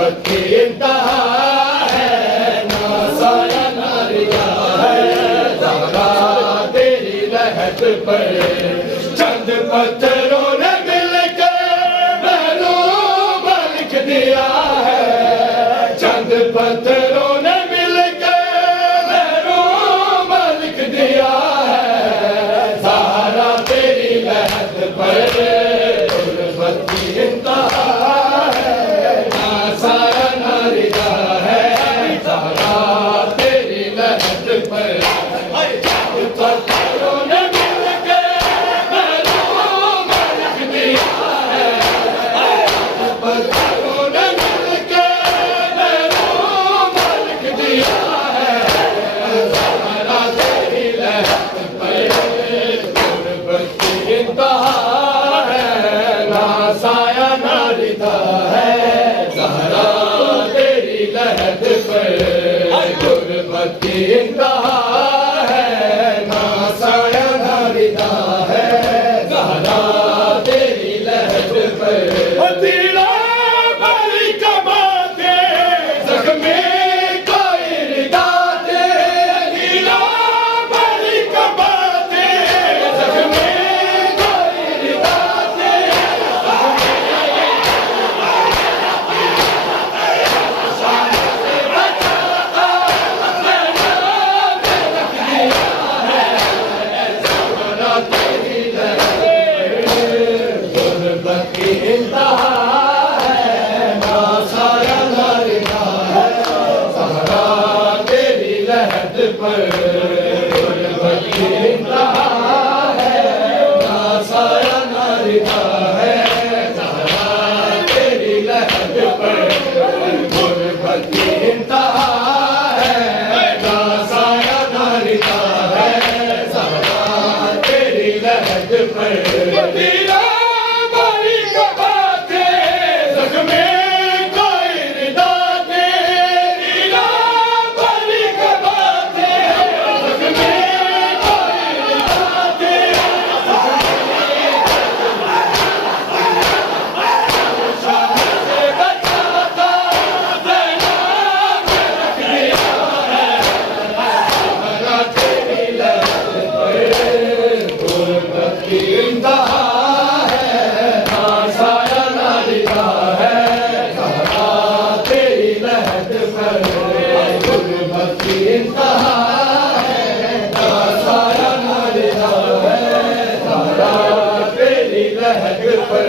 गुरबत की इंतहा है, ना साया ना रिया है। ज़हरा तेरी लहद पर चंद पत्थरों ने मिलकर महरूम लिख दिया है। चंद पत्थरों ने मिलकर महरूम लिख दिया है। ज़हरा तेरी लहद पर गुरबत की इंतहा है, ना साया ना रिया है। ज़हरा तेरी लहद पर पत्थरों ने मिलकर महरूम लिख दिया है। पत्थरों ने मिलकर महरूम लिख दिया है। ज़हरा तेरी लहद पर गुरबत की इंतहा है, ना साया ना रिदा है। ज़हरा तेरी लहद पर गुरबत की इंतहा है, ना साया ना रिदा है। ज़हरा तेरी लहद पर दीना बड़ी कमाते ज़ख्मे कोई रिदा दे। दीना बड़ी कमाते ज़ख्मे कोई रिदा दे। गुरबत की इंतहा है, ना साया ना रिदा है। ज़हरा तेरी लहद पर गुरबत की इंतहा है, ना साया ना रिदा है। ज़हरा तेरी लहद पर गुरबत की इंतहा है, ना साया ना रिदा है। ज़हरा तेरी लहद पर दीना बड़ी कमाते ज़ख्मे कोई रिदा दे। दीना बड़ी कमाते ज़ख्मे कोई रिदा दे। शान से बचाता ज़ैनाब रख दिया है। ज़हरा तेरी लहद पर गुरबत की इंतहा है, ना साया ना रिदा है। ज़हरा तेरी लहद पर गुरबत की इंतहा है, ना साया ना रिदा है। ज़हरा तेरी लहद पर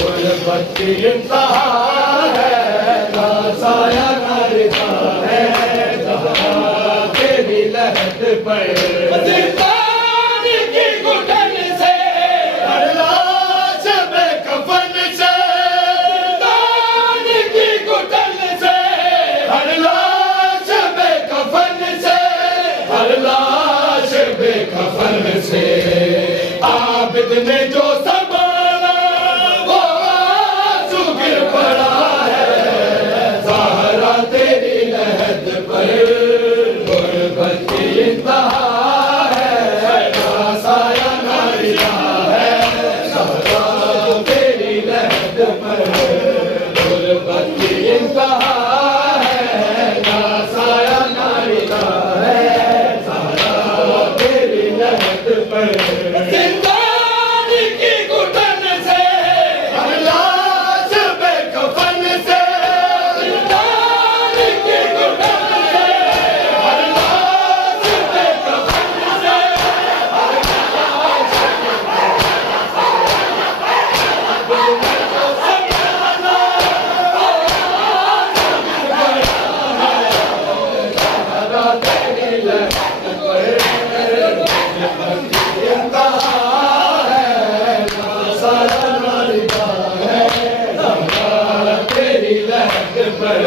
गुरबत की इंतहा है, ना साया ना रिदा है। ज़हरा तेरी लहद पर जिंदान की घुटन से हर लाश बेकफन से। जिंदान की घुटन से हर लाश बेकफन से। हर लाश बेकफन से आबिद ने जो संभाला वो आंसू गिर पड़ा है। ज़हरा तेरी लहद पर गुरबत की इंतहा है, ना साया ना रिदा है। ज़हरा तेरी लहद पर गुरबत की इंतहा है, ना साया ना रिदा है। ज़हरा तेरी लहद पर जिंदान की घुटन से हर लाश बेकफन से। जिंदान की घुटन से हर लाश बेकफन से। ज़हरा तेरी लहद पर गुरबत की इंतहा है, ना साया ना रिदा है। ज़हरा तेरी लहद पर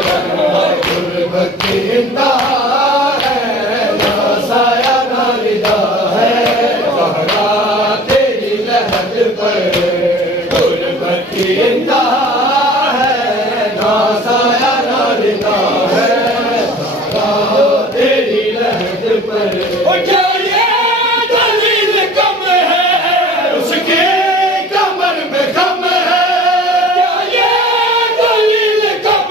गुरबत की इंतहा है, ना साया ना रिदा है। ज़हरा तेरी लहद पर गुरबत की इंतहा है, ना साया ना रिदा है। ज़हरा तेरी लहद पर क्या ये दलील कम है उसके कमर में गम है। क्या ये दलील कम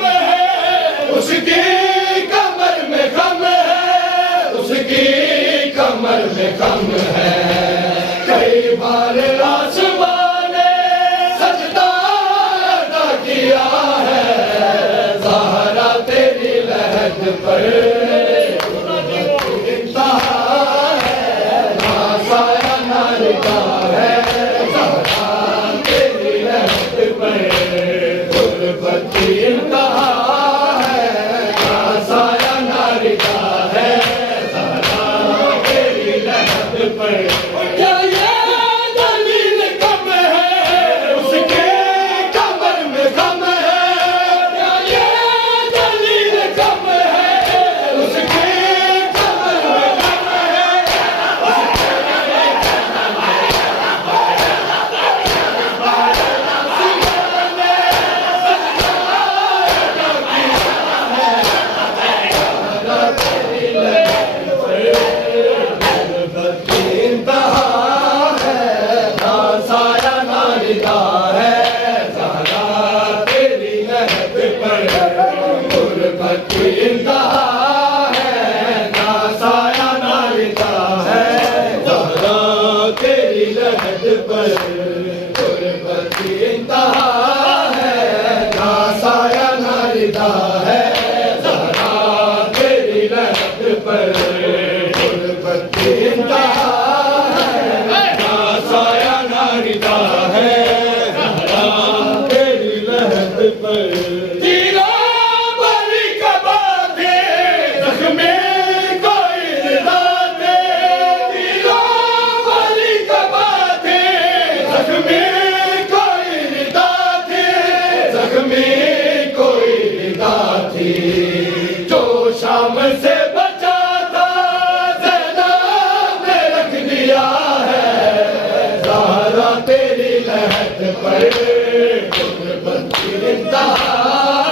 कम है। कई बार आसमां ने सजदा अदा किया है, ज़हरा तेरी लहद पर इंतहा है, ना साया ना निगाह है, ज़हरा तेरी लहद पर गुरबत की इंतहा है, ना साया ना निगाह है, ज़हरा तेरी लहद पर। क्या ये दलील कम है उसके कमर में गम है? क्या ये दलील कम है उसके कमर में गम है? गुरबत की इंतहा है, ना साया ना निगाह है, ज़हरा तेरी लहद पर। गुरबत की इंतहा है, ना साया ना निगाह है, ज़हरा तेरी लहद पर। गुरबत की इंतहा है, ना साया ना निगाह है, ज़हरा तेरी लहद पर। गुरबत की इंतहा है, ना साया ना निगाह है, ज़हरा तेरी लहद पर। तीरा बरी कबाते ज़ख्मे कोई निदाते, तीरा बरी कबाते ज़ख्मे कोई निदाते, ज़ख्मे कोई निदाते। जो शाम से बचा था ज़ैनब ने रख दिया है, ज़हरा तेरी लहद पर। गुरबत की इंतहा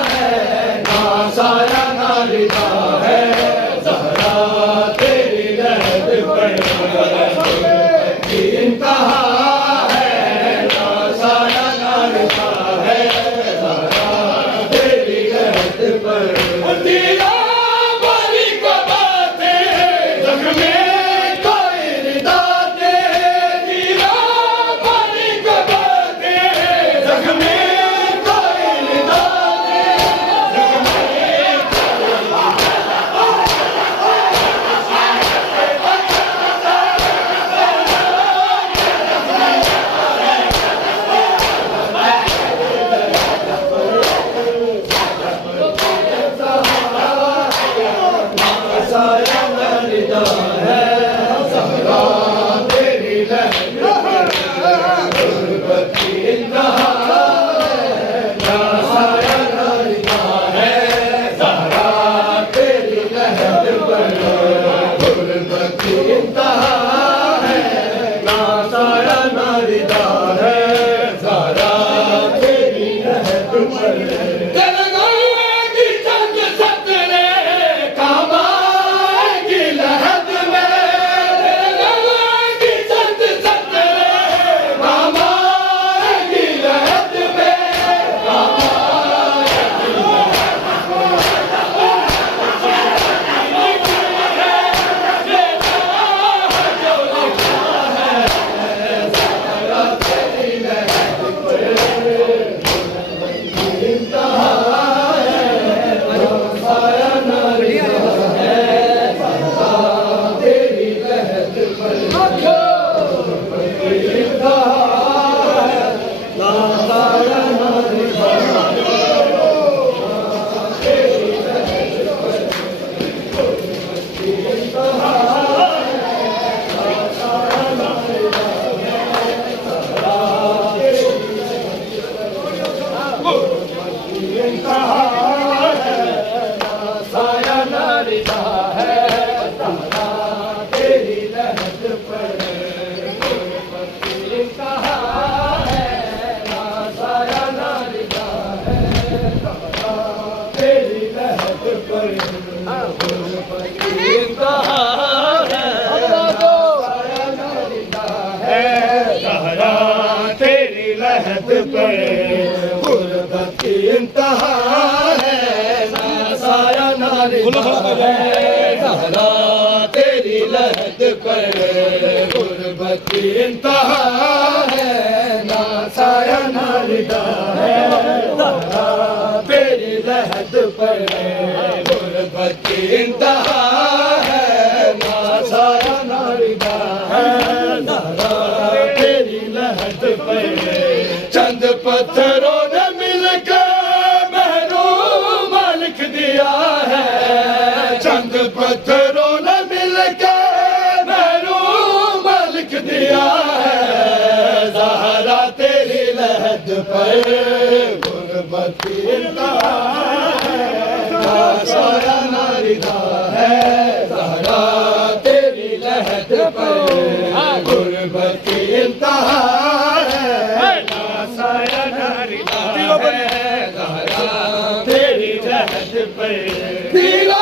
है, ना साया ना निगाह है, ज़हरा तेरी लहद पर। गुरबत की इंतहा है, ना साया ना निगाह है, ज़हरा तेरी लहद पर। तीरा बरी कबाते ज़ख्मे कोई निदाते, तीरा बरी कबाते ज़ख्मे कोई निदाते, साया ना निगाह है, ज़हरा तेरी लहद पर। गुरबत की इंतहा है, ना साया ना निगाह है, ज़हरा तेरी लहद पर। गुरबत की इंतहा है, ना साया ना निगाह है, ज़हरा तेरी लहद पर। तेलंगाना की चंद सतरे काम आएगी लहद में, तेलंगाना की चंद सतरे काम आएगी लहद में, काम आएगी जो लिखा है, ज़हरा तेरी लहद पर। इंतहा है, ना साया ना निगाह है, ज़हरा तेरी लहद पर। गुरबत की इंतहा है, ना साया ना निगाह है, तेरी लहद पर। गुरबत की इंतहा है, ना साया ना निगाह है, ज़हरा तेरी इंतहा है, ना साया ना निगाह है, ज़हरा तेरी लहद पर। गुरबत की इंतहा है, ना साया ना निगाह है, ज़हरा तेरी लहद पर। गुरबत की इंतहा है, ना साया ना निगाह है, ज़हरा तेरी लहद पर। गुरबत की इंतहा है, ना साया ना निगाह है, ज़हरा तेरी लहद पर। गुरबत की इंतहा है, ना साया ना रिदा है, ज़हरा तेरी लहद पर है। गुरबत की इंतहा है, ना साया ना रिदा है, ज़हरा तेरी लहद पर है। चंद पत्थरों ने मिलकर महरूम लिख दिया है, चंद पत्थरों ने मिलकर महरूम लिख दिया है, ज़हरा तेरी लहद पर गुरबत की इंतहा है, ना साया ना रिदा है, ज़हरा तेरी लहद पर गुरबत की इंतहा है, ना साया ना रिदा है, ज़हरा तेरी लहद पर।